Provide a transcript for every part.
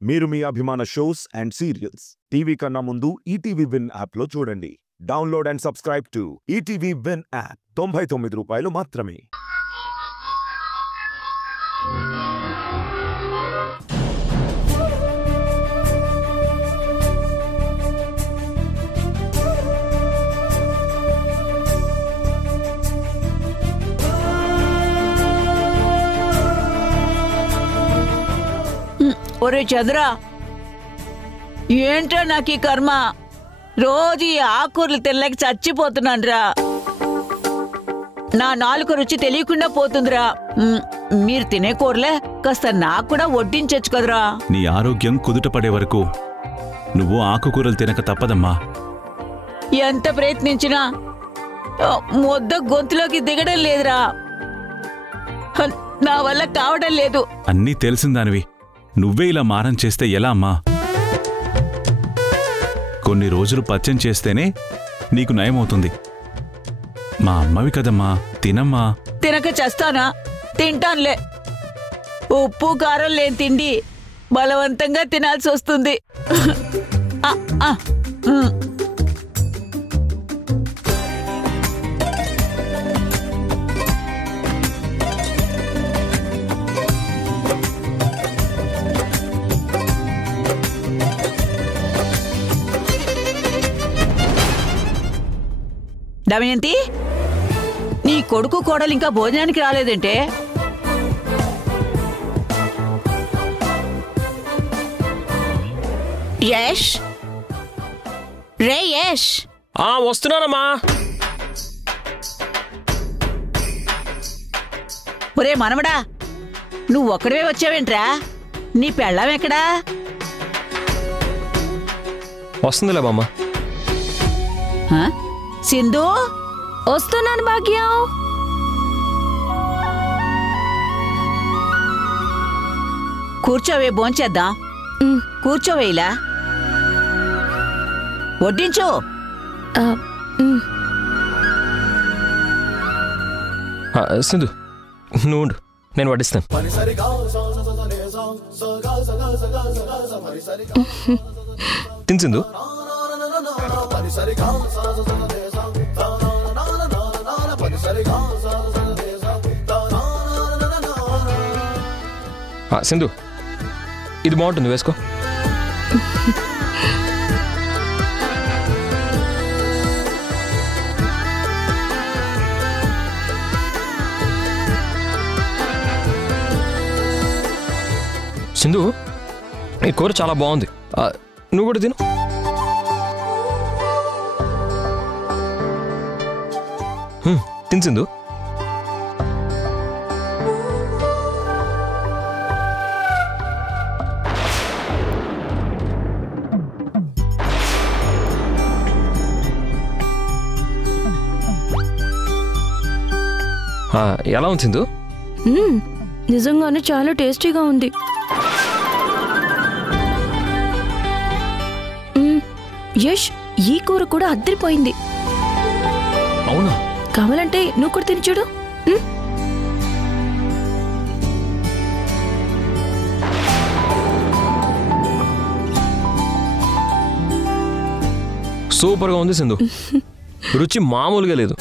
మీరు మీ అభిమాన shows and serials TV కన్నా ముందు ఈటీవీ విన్ యాప్ లో చూడండి. Download and subscribe to ETV win app. 99 రూపాయలు మాత్రమే. ఒరే చంద్ర, ఏంటో నాకు ఈ కర్మ. రోజు ఈ ఆకుకూరలు తినలేక చచ్చిపోతున్నానురా. నా నాలుక రుచి తెలియకుండా పోతుందిరా. మీరు తినే కూరలే కాస్త నాకు కూడా వడ్డించొచ్చు కదరా. నీ ఆరోగ్యం కుదుట పడే వరకు నువ్వు ఆకుకూరలు తినక తప్పదమ్మా. ఎంత ప్రయత్నించినా ముద్ద గొంతులోకి దిగడం లేదురా. నా వల్ల కావడం లేదు. అన్నీ తెలిసిందానివి నువ్వే ఇలా మారం చేస్తే ఎలా అమ్మా? కొన్ని రోజులు పచ్చం చేస్తేనే నీకు నయమవుతుంది. మా అమ్మవి కదమ్మా, తినమ్మా. తినక చేస్తానా? తింటానులే. ఉప్పు కారం లేని తిండి బలవంతంగా తినాల్సి వస్తుంది. దమయంతి, నీ కొడుకు కోడలు ఇంకా భోజనానికి రాలేదంటే? యష్, రే యష్. వస్తున్నానమ్మా. ఒరే మనవడా, నువ్వు ఒక్కడే వచ్చావేంట్రా? నీ పెళ్ళాం ఎక్కడా? వస్తుందిలే బామ్మ. సింధు, వస్తున్నాను భాగ్యం. కూర్చోవే, భోంచేద్దాం. కూర్చోవేలా, వడ్డించు. సింధు, నువ్వు ఉండు, నేను వడ్డిస్తాను. తిని సింధు. సింధు, ఇది బాగుంటుంది, వేసుకో. సింధు, ఈ కూర చాలా బాగుంది, నువ్వు కూడా తిను. తిని సింధు. ఎలా ఉంది సింధు? నిజంగానే చాలా టేస్టీగా ఉంది. యష్, ఈ కూర కూడా అద్దరిపోయింది. అవునా? కావాలంటే నువ్వు కూడా తిని చూడు. సూపర్గా ఉంది సింధు, రుచి మామూలుగా లేదు.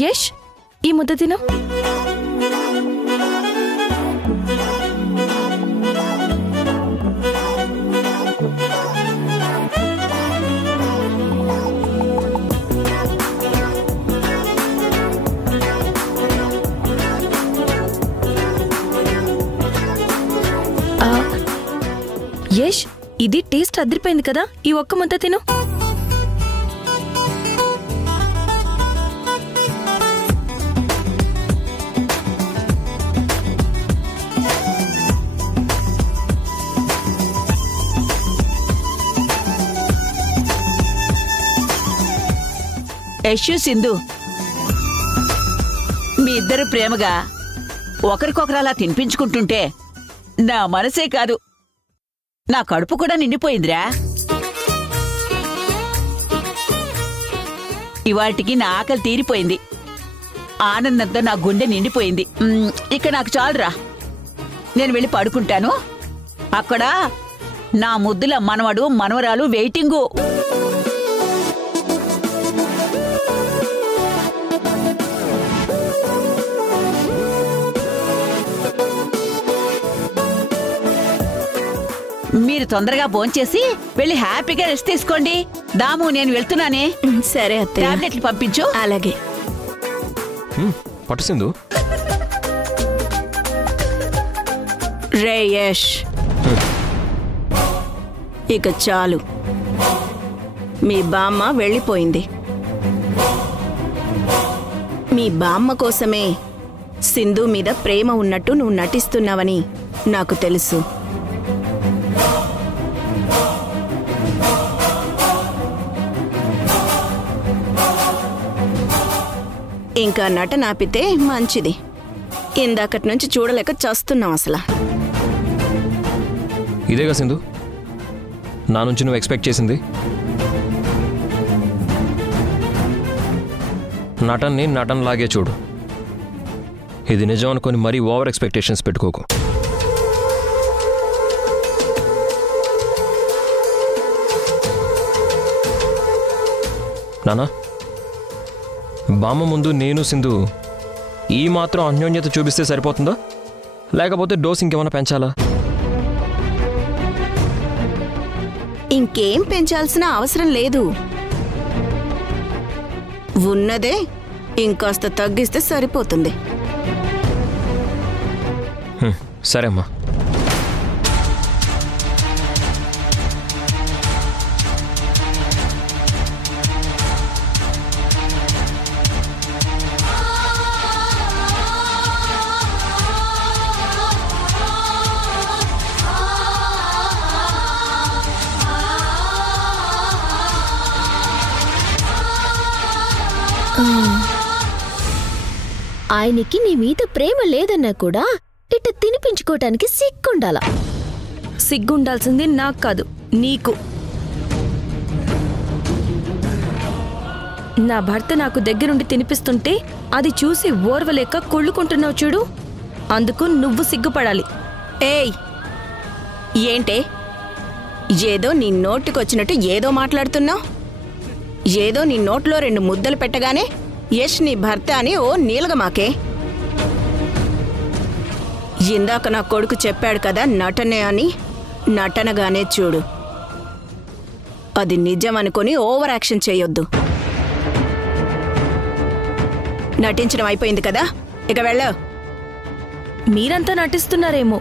యష్, ఈ ముద్ద తిను. యష్, ఇది టేస్ట్ అదిరిపోయింది కదా, ఈ ఒక్క ముద్ద తిను. యశు, సింధు, మీ ఇద్దరు ప్రేమగా ఒకరికొకరు అలా తినిపించుకుంటుంటే నా మనసే కాదు నా కడుపు కూడా నిండిపోయిందిరా. ఇవాటికి నా ఆకలి తీరిపోయింది. ఆనందంతో నా గుండె నిండిపోయింది. ఇక నాకు చాలురా, నేను వెళ్ళి పడుకుంటాను. అక్కడ నా ముద్దుల మనవడు మనవరాలు వెయిటింగు. మీరు తొందరగా భోంచేసి వెళ్ళి హ్యాపీగా రెస్ట్ తీసుకోండి. దాము, నేను వెళ్తున్నానే. సరే అత్తయ్య. టాబ్లెట్లు పంపించు. అలాగే. పట్టు సింధు. రే యష్, ఇక చాలు. మీ బామ్మ వెళ్ళిపోయింది. మీ బామ్మ కోసమే సింధు మీద ప్రేమ ఉన్నట్టు నువ్వు నటిస్తున్నావని నాకు తెలుసు. ఇంకా నటన ఆపితే మంచిది. ఇందాకటి నుంచి చూడలేక చస్తున్నాం అసలు. ఇదేగా సింధు నా నుంచి నువ్వు ఎక్స్పెక్ట్ చేసింది? నటన్ని నటనలాగే చూడు. ఇది నిజం అనుకొని మరీ ఓవర్ ఎక్స్పెక్టేషన్స్ పెట్టుకోకు. నానా, బామ్మ ముందు నేను సింధు ఈ మాత్రం అన్యోన్యత చూపిస్తే సరిపోతుందా, లేకపోతే డోస్ ఇంకేమైనా పెంచాలా? ఇంకేం పెంచాల్సిన అవసరం లేదు. ఉన్నదే ఇంకాస్త తగ్గిస్తే సరిపోతుంది. సరే అమ్మా. ఆయనకి నీ మీద ప్రేమ లేదన్నా కూడా ఇట్ట తినిపించుకోవటానికి సిగ్గుండాలా? సిగ్గుండాల్సింది నాకు కాదు, నీకు. నా భర్త నాకు దగ్గరుండి తినిపిస్తుంటే అది చూసి ఓర్వలేక కొళ్ళుకుంటున్నావు చూడు, అందుకు నువ్వు సిగ్గుపడాలి. ఏయ్, ఏంటే ఏదో నీ నోటికొచ్చినట్టు ఏదో మాట్లాడుతున్నావు? ఏదో నీ నోట్లో 2 ముద్దలు పెట్టగానే యష్ నీ భర్త అని ఓ నీలగమాకే. ఇందాక నా కొడుకు చెప్పాడు కదా నటనే అని, నటనగానే చూడు. అది నిజం అనుకుని ఓవర్ యాక్షన్ చేయొద్దు. నటించడం అయిపోయింది కదా, ఇక వెళ్ళ. మీరంతా నటిస్తున్నారేమో,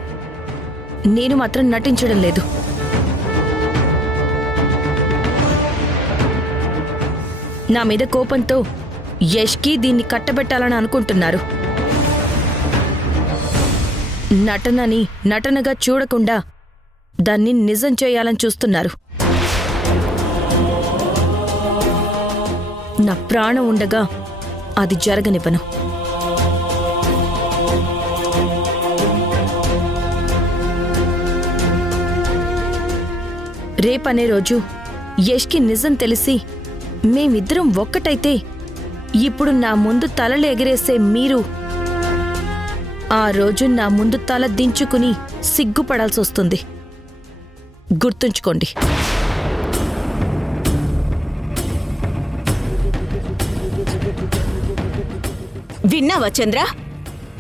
నేను మాత్రం నటించడం లేదు. నా మీద కోపంతో యష్కి దీన్ని కట్టబెట్టాలని అనుకుంటున్నారు. నటనని నటనగా చూడకుండా దాన్ని నిజం చేయాలని చూస్తున్నారు. నా ప్రాణం ఉండగా అది జరగనివ్వను. రేపనే రోజు యష్కి నిజం తెలిసి మేమిద్దరం ఒక్కటైతే ఇప్పుడు నా ముందు తలలు ఎగిరేసే మీరు ఆ రోజు నా ముందు తల దించుకుని సిగ్గుపడాల్సి వస్తుంది. గుర్తుంచుకోండి. విన్నావా చంద్ర?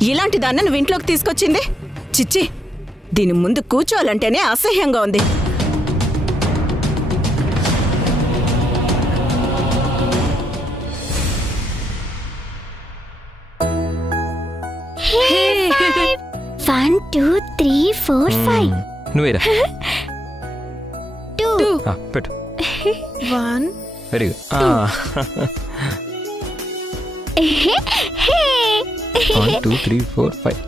ఇలాంటి దాన్ని నువ్వు ఇంట్లోకి తీసుకొచ్చింది? చిచ్చి, దీని ముందు కూర్చోవాలంటేనే అసహ్యంగా ఉంది. One, two, three, four, five. నువ్వేరా 2. పెట్టు. 1. Very good. 1 2 3 4 5.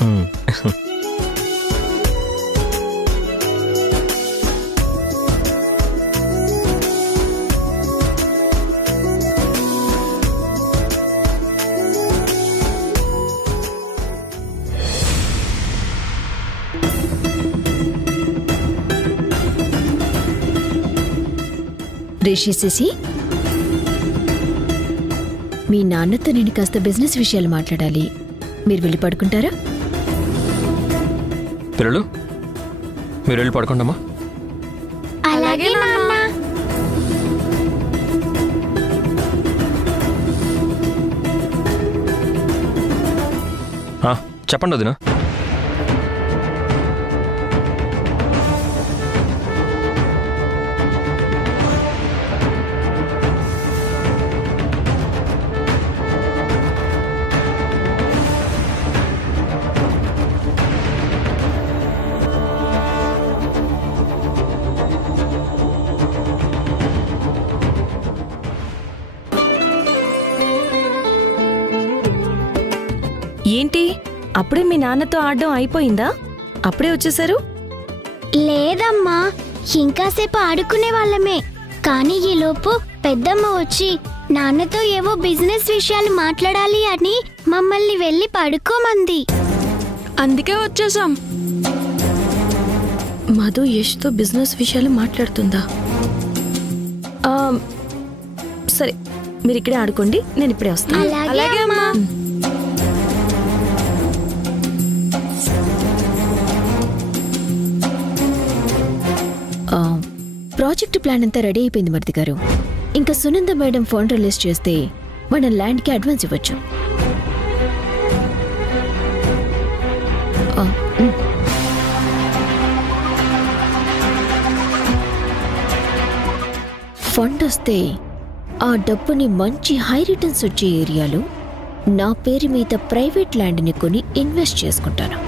రిషి శశి, మీ నాన్నతో నేను కాస్త బిజినెస్ విషయాలు మాట్లాడాలి. మీరు వెళ్ళి పడుకుంటారా? పిల్లలు మీరు వెళ్ళి పడుకోండమ్మా. అలాగే నాన్న. చెప్పండి వదినా. ఏంటి అప్పుడే మీ నాన్నతో ఆడడం అయిపోయిందా? అప్పుడే వచ్చేసారు? లేదమ్మా, ఇంకాసేపు ఆడుకునే వాళ్ళమే. కానీ ఈలోపు పెద్దమ్మ వచ్చి నాన్నతో ఏవో బిజినెస్ విషయాలు మాట్లాడాలి అని మమ్మల్ని వెళ్ళి పడుకోమంది. అందుకే వచ్చేసాం. మధు యష్తో బిజినెస్ విషయాలు మాట్లాడుతుందా? సరే, మీరు ఇక్కడే ఆడుకోండి, నేను ఇప్పుడే వస్తాను. అలాగే అమ్మా. ప్రాజెక్ట్ ప్లాన్ అంతా రెడీ అయిపోయింది మరిది గారు. ఇంకా సునంద మేడం ఫోన్ రిలీజ్ చేస్తే మన ల్యాండ్కి అడ్వాన్స్ ఇవ్వచ్చు. ఫండ్ వస్తే ఆ డబ్బుని మంచి హై రిటర్న్స్ వచ్చే ఏరియాలో నా పేరు మీద ప్రైవేట్ ల్యాండ్ని కొని ఇన్వెస్ట్ చేసుకుంటాను.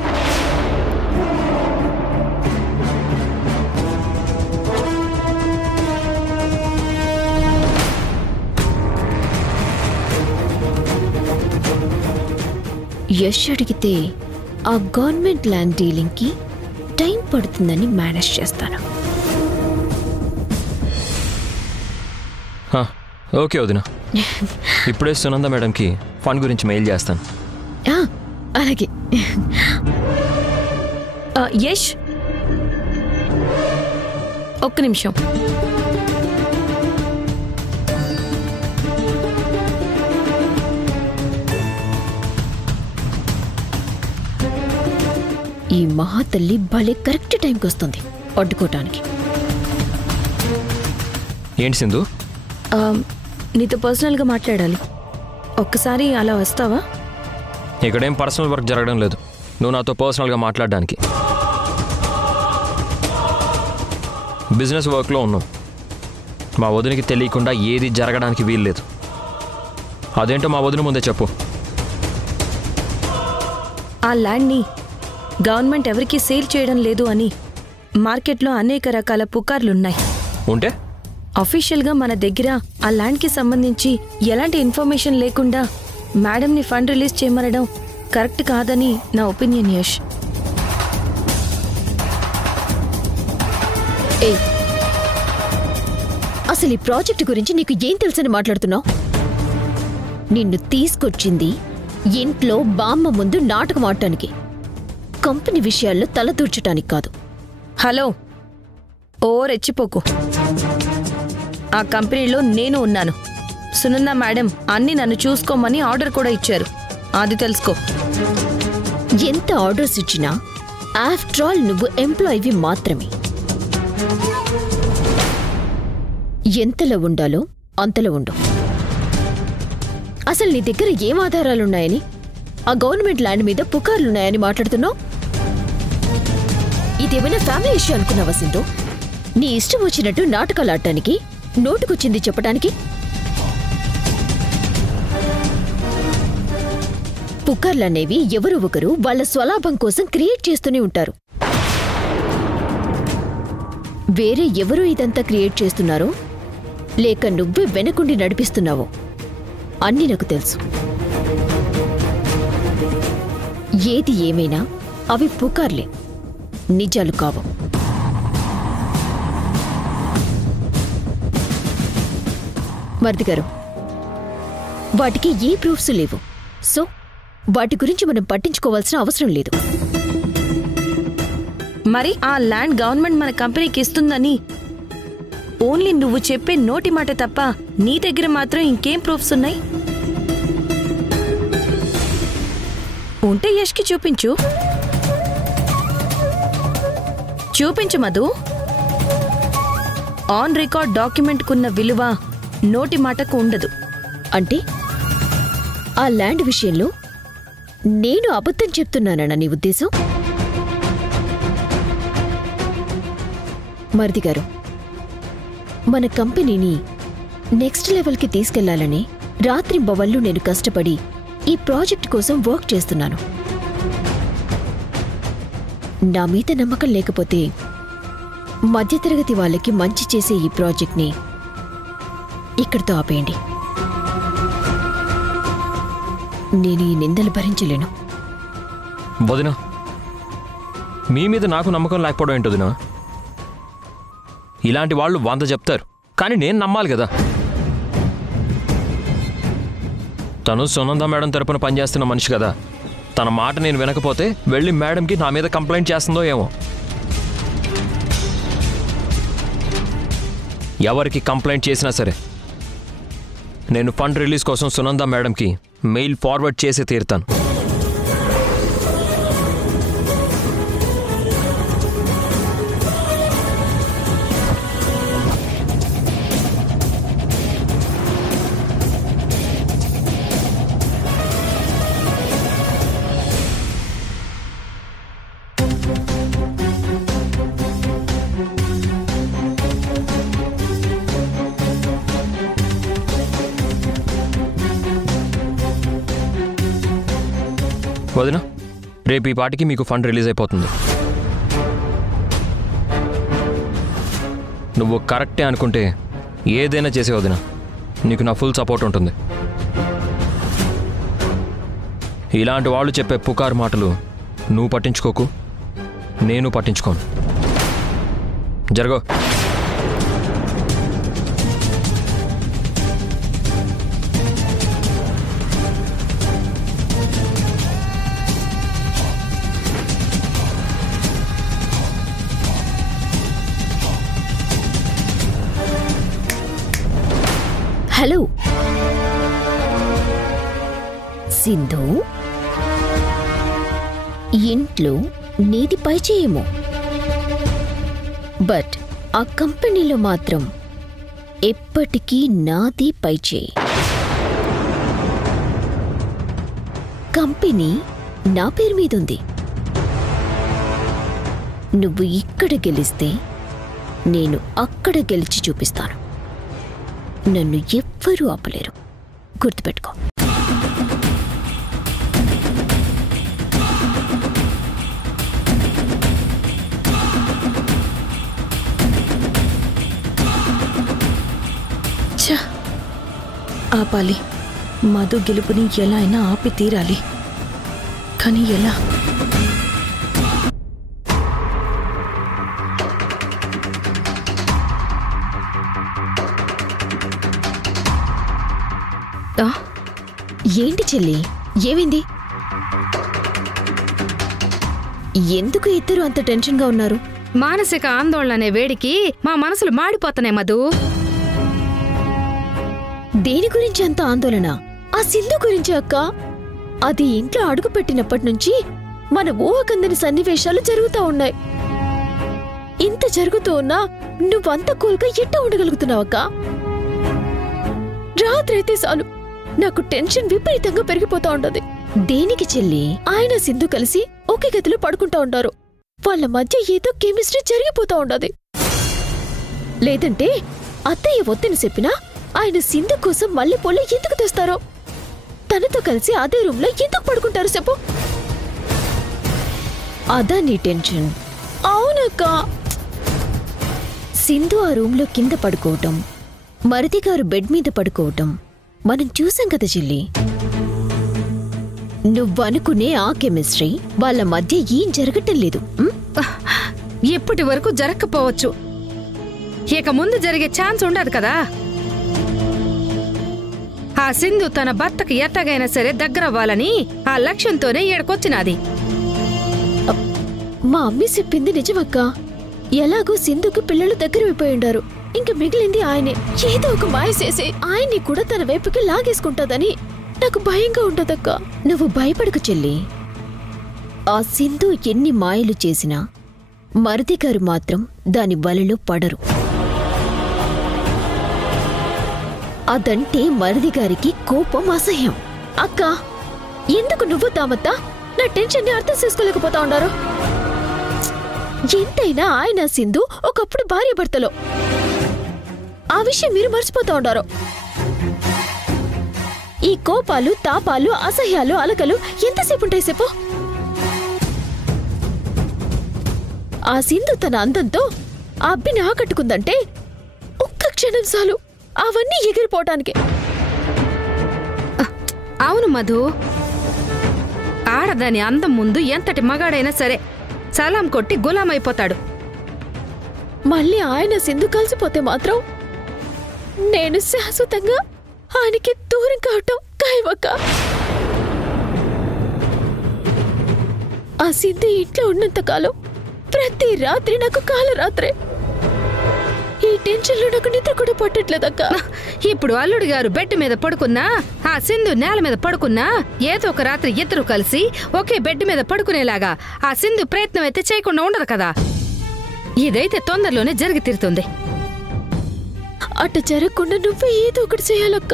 యష్ అడిగితే ఆ గవర్నమెంట్ ల్యాండ్ డీలింగ్కి టైం పడుతుందని మేనేజ్ చేస్తాను. ఓకే వదినా, ఇప్పుడే సునంద మేడంకి ఫండ్ గురించి మెయిల్ చేస్తాను. అలాగే. యష్, ఒక్క నిమిషం. ఈ మహాతల్లి భలే కరెక్ట్ టైంకి వస్తుంది అడ్డుకోవటానికి. ఏంటి సింధు? నీతో పర్సనల్గా మాట్లాడాలి. ఒక్కసారి అలా వస్తావా? ఇక్కడేం పర్సనల్ వర్క్ జరగడం లేదు, నువ్వు నాతో పర్సనల్గా మాట్లాడడానికి. బిజినెస్ వర్క్లో ఉన్నావు. మా వదినకి తెలియకుండా ఏది జరగడానికి వీల్లేదు. అదేంటో మా వదిన ముందే చెప్పు. ఆ ల్యాండ్ని గవర్నమెంట్ ఎవరికీ సేల్ చేయడం లేదు అని మార్కెట్లో అనేక రకాల పుకార్లున్నాయి. ఉంటే అఫీషియల్గా మన దగ్గర ఆ ల్యాండ్కి సంబంధించి ఎలాంటి ఇన్ఫర్మేషన్ లేకుండా మేడంని ఫండ్ రిలీజ్ చేయమనడం కరెక్ట్ కాదని నా ఒపీనియన్. యష్, అసలు ఈ ప్రాజెక్ట్ గురించి నీకు ఏం తెలుసని మాట్లాడుతున్నావు? నిన్ను తీసుకొచ్చింది ఇంట్లో బామ్మ ముందు నాటకం ఆడటానికి, కంపెనీ విషయాల్లో తలదూర్చటానికి కాదు. హలో, ఓ రెచ్చిపోకు. ఆ కంపెనీలో నేను ఉన్నాను. సునంద మేడం అన్ని నన్ను చూసుకోమని ఆర్డర్ కూడా ఇచ్చారు, అది తెలుసుకో. ఎంత ఆర్డర్స్ ఇచ్చినా ఆఫ్టర్ ఆల్ నువ్వు ఎంప్లాయీవి మాత్రమే. ఎంతలో ఉండాలో అంతలో ఉండు. అసలు నీ దగ్గర ఏం ఆధారాలున్నాయని, ఆ గవర్నమెంట్ ల్యాండ్ మీద పుకార్లున్నాయని మాట్లాడుతున్నావు? ఇదేమైనా ఫ్యామిలీ ఇష్యూ అనుకున్నావా సింధు? నీ ఇష్టం వచ్చినట్టు నాటకాలు ఆడటానికి, నోటుకొచ్చింది చెప్పడానికి? పుకార్లనేవి ఎవరో ఒకరు వాళ్ళ స్వలాభం కోసం క్రియేట్ చేస్తూనే ఉంటారు. వేరే ఎవరో ఇదంతా క్రియేట్ చేస్తున్నారో లేక నువ్వే వెనకుండి నడిపిస్తున్నావో అన్నీ నాకు తెలుసు. ఏది ఏమైనా అవి పుకార్లే, నిజాలు కావు. మరిది గారు, వాటికి ఏ ప్రూఫ్స్ లేవు. సో వాటి గురించి మనం పట్టించుకోవాల్సిన అవసరం లేదు. మరి ఆ ల్యాండ్ గవర్నమెంట్ మన కంపెనీకి ఇస్తుందని ఓన్లీ నువ్వు చెప్పే నోటి మాట తప్ప నీ దగ్గర మాత్రం ఇంకేం ప్రూఫ్స్ ఉన్నాయి? ఉంటే యష్కి చూపించు. చూపించు మధు. ఆన్ రికార్డ్ డాక్యుమెంట్కున్న విలువ నోటి మాటకు ఉండదు. అంటే ఆ ల్యాండ్ విషయంలో నేను అబద్ధం చెప్తున్నానన్న నీ ఉద్దేశం? మరిది గారు, మన కంపెనీని నెక్స్ట్ లెవెల్కి తీసుకెళ్లాలని రాత్రింబవళ్ళు నేను కష్టపడి ఈ ప్రాజెక్ట్ కోసం వర్క్ చేస్తున్నాను. నా మీద నమ్మకం లేకపోతే మధ్యతరగతి వాళ్ళకి మంచి చేసే ఈ ప్రాజెక్ట్ని ఇక్కడితో ఆపేయండి. నేను ఈ నిందలు భరించలేను. వదినా, మీ మీద నాకు నమ్మకం లేకపోవడం ఏంటి వదినా? ఇలాంటి వాళ్ళు 100 చెప్తారు, కానీ నేను నమ్మాలి కదా. తను సునంద మేడం తరపున పనిచేస్తున్న మనిషి కదా. తన మాట నేను వినకపోతే వెళ్ళి మేడంకి నా మీద కంప్లైంట్ చేస్తుందో ఏమో. ఎవరికి కంప్లైంట్ చేసినా సరే నేను ఫండ్ రిలీజ్ కోసం సునంద మేడంకి మెయిల్ ఫార్వర్డ్ చేసి తీరుతాను. వదినా, రేపు ఈ పాటికి మీకు ఫండ్ రిలీజ్ అయిపోతుంది. నువ్వు కరెక్టే అనుకుంటే ఏదైనా చేసే వదినా, నీకు నా ఫుల్ సపోర్ట్ ఉంటుంది. ఇలాంటి వాళ్ళు చెప్పే పుకారు మాటలు నువ్వు పట్టించుకోకు, నేను పట్టించుకోను. జరగో. హలో సింధు, ఇంట్లో నీది పై చేయము, బట్ ఆ కంపెనీలో మాత్రం ఎప్పటికీ నాది పై చేయి. కంపెనీ నా పేరు మీదుంది. నువ్వు ఇక్కడ గెలిస్తే నేను అక్కడ గెలిచి చూపిస్తాను. నన్ను ఎవ్వరూ ఆపలేరు, గుర్తుపెట్టుకో. ఆపాలి. మధు గెలుపుని ఎలా అయినా ఆపి తీరాలి. కానీ ఎలా? ఏంటి చెల్లి, ఏమైంది? ఎందుకు ఇద్దరు అంత టెన్షన్గా ఉన్నారు? మానసిక ఆందోళన అనే వేడికి మా మనసులు మాడిపోతున్నాయి మధు. దేని గురించి అంత ఆందోళన? ఆ సింధు గురించి అక్క. అది ఇంట్లో అడుగు పెట్టినప్పటి నుంచి మన ఊహకందని సన్నివేశాలు జరుగుతూ ఉన్నాయి. ఇంత జరుగుతూ ఉన్నా నువ్వంత కూల్గా ఎట్ట ఉండగలుగుతున్నావక్క? రాత్రైతే చాలు నాకు టెన్షన్ విపరీతంగా పెరిగిపోతా ఉండదు. దేనికి చెల్లి? ఆయన సింధు కలిసి ఒకే గదిలో పడుకుంటా ఉంటారు. వాళ్ళ మధ్య ఏదో కెమిస్ట్రీ జరిగిపోతా ఉండదు. లేదంటే అత్తయ్య వద్దని చెప్పినా ఆయన సింధు కోసం మళ్ళీ పొల్లి ఎందుకు తెస్తారో? తనతో కలిసి అదే రూమ్లో ఎందుకు పడుకుంటారు చెప్పు? అదా నీ టెన్షన్? అవునక్క. సింధు ఆ రూమ్లో కింద పడుకోవటం, మరిది గారు బెడ్ మీద పడుకోవటం మనం చూసాం కదా చెల్లి. నువ్వనుకునే ఆ కెమిస్ట్రీ వాళ్ళ మధ్య ఏం జరగటం లేదు. ఇప్పటి వరకు జరగకపోవచ్చు, ఇక ముందు జరిగే ఛాన్స్ ఉండదు కదా. ఆ సింధు తన భర్తకు ఎట్టగైనా సరే దగ్గరవ్వాలని ఆ లక్ష్యంతోనే ఏడుకొచ్చినది. మా అమ్మి చెప్పింది నిజమక్క. ఎలాగో సింధుకు పిల్లలు దగ్గరైపోయిండారు. ఇంక మిగిలింది ఆయనే. ఏదో ఒక మాయ చేసి ఆయన్ని కూడా తన వైపుకి లాగేసుకుంటాదని నాకు భయంగా ఉంటదక్క. నువ్వు భయపడకు చెల్లి. ఆ సింధు ఎన్ని మాయలు చేసినా మరిది గారు మాత్రం దాని వలలో పడరు. అదంటే మరిది గారికి కోపం, అసహ్యం. అక్క, ఎందుకు నువ్వు తామత్తా నా టెన్షన్ ని అర్థం చేసుకోలేకపోతా ఉన్నారు? ఎంతైనా ఆయన సింధు ఒకప్పుడు భార్య భర్తలో. ఆ విషయం మీరు మర్చిపోతా ఉండారు. ఈ కోపాలు, తాపాలు, అసహ్యాలు, అలకలు ఎంతసేపు ఉంటాయి చెప్పు? ఆ సింధు తన అందంతో ఆ అబ్బిని ఆకట్టుకుందంటే ఒక్క క్షణం చాలు అవన్నీ ఎగిరిపోవటానికి. అవును మధు, ఆడదాని అందం ముందు ఎంతటి మగాడైనా సరే సలాం కొట్టి గులామైపోతాడు. మళ్ళీ ఆయన సింధు కలిసిపోతే మాత్రం నేను శాశ్వతంగా ఆయనకి దూరం కావటం ఖాయమక్క. ఆ సింధు ఇంట్లో ఉన్నంతకాలం ప్రతి రాత్రి నాకు కాలరాత్రే. ఈ టెన్షన్లో నాకు నిద్ర కూడా పట్టట్లేదక్క. ఇప్పుడు అల్లుడి గారు బెడ్ మీద పడుకున్నా, ఆ సింధు నేల మీద పడుకున్నా, ఏదో ఒక రాత్రి ఇద్దరు కలిసి ఒకే బెడ్ మీద పడుకునేలాగా ఆ సింధు ప్రయత్నం అయితే చేయకుండా ఉండదు కదా. ఇదైతే తొందరలోనే జరిగి తీరుతుంది. అట్ట జరగకుండా నువ్వే ఏదో ఒకటి చేయాలక్క.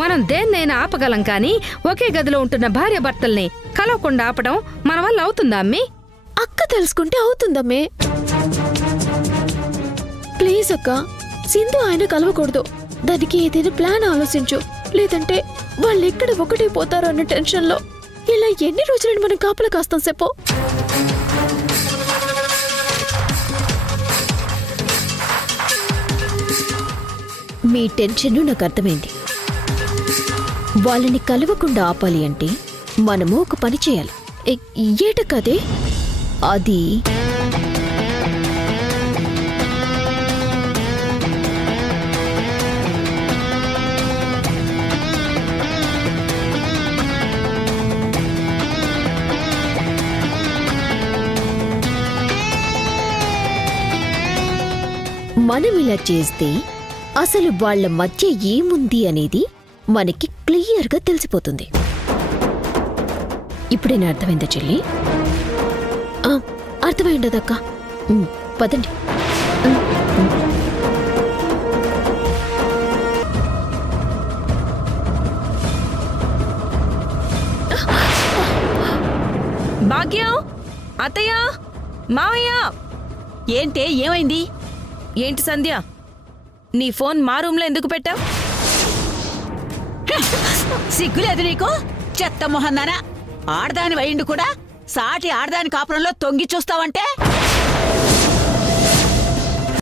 మనం దేన్నైనా ఆపగలం కానీ ఒకే గదిలో ఉంటున్న భార్య భర్తల్ని కలవకుండా ఆపడం మన వల్ల అవుతుందా అమ్మి? అక్క తెలుసుకుంటే అవుతుందమ్మే. ప్లీజ్ అక్క, సింధు ఆయన కలవకూడదు. దానికి ఏదైనా ప్లాన్ ఆలోచించు. లేదంటే వాళ్ళు ఎక్కడ ఒకటే పోతారో అన్న టెన్షన్లో ఇలా ఎన్ని రోజులని మనం కాపలా కాస్తాం చెప్పు? మీ టెన్షన్ నాకు అర్థమైంది. వాళ్ళని కలవకుండా ఆపాలి అంటే మనము ఒక పని చేయాలి. ఏటకదే అది మనం ఇలా చేస్తే అసలు వాళ్ళ మధ్య ఏముంది అనేది మనకి క్లియర్గా తెలిసిపోతుంది. ఇప్పుడేనా అర్థమైందా చెల్లి? అర్థమైండదక్క. పదండి. భాగ్యం, అత్తయ్య, మావయ్య. ఏంటే, ఏమైంది? ఏంటి సంధ్య, నీ ఫోన్ మా రూమ్లో ఎందుకు పెట్టావు? సిగ్గులేదు నీకు? చెత్త మొహన్నానా, ఆడదాని వైండు కూడా సాటి ఆడదాని కాపురంలో తొంగి చూస్తావంటే?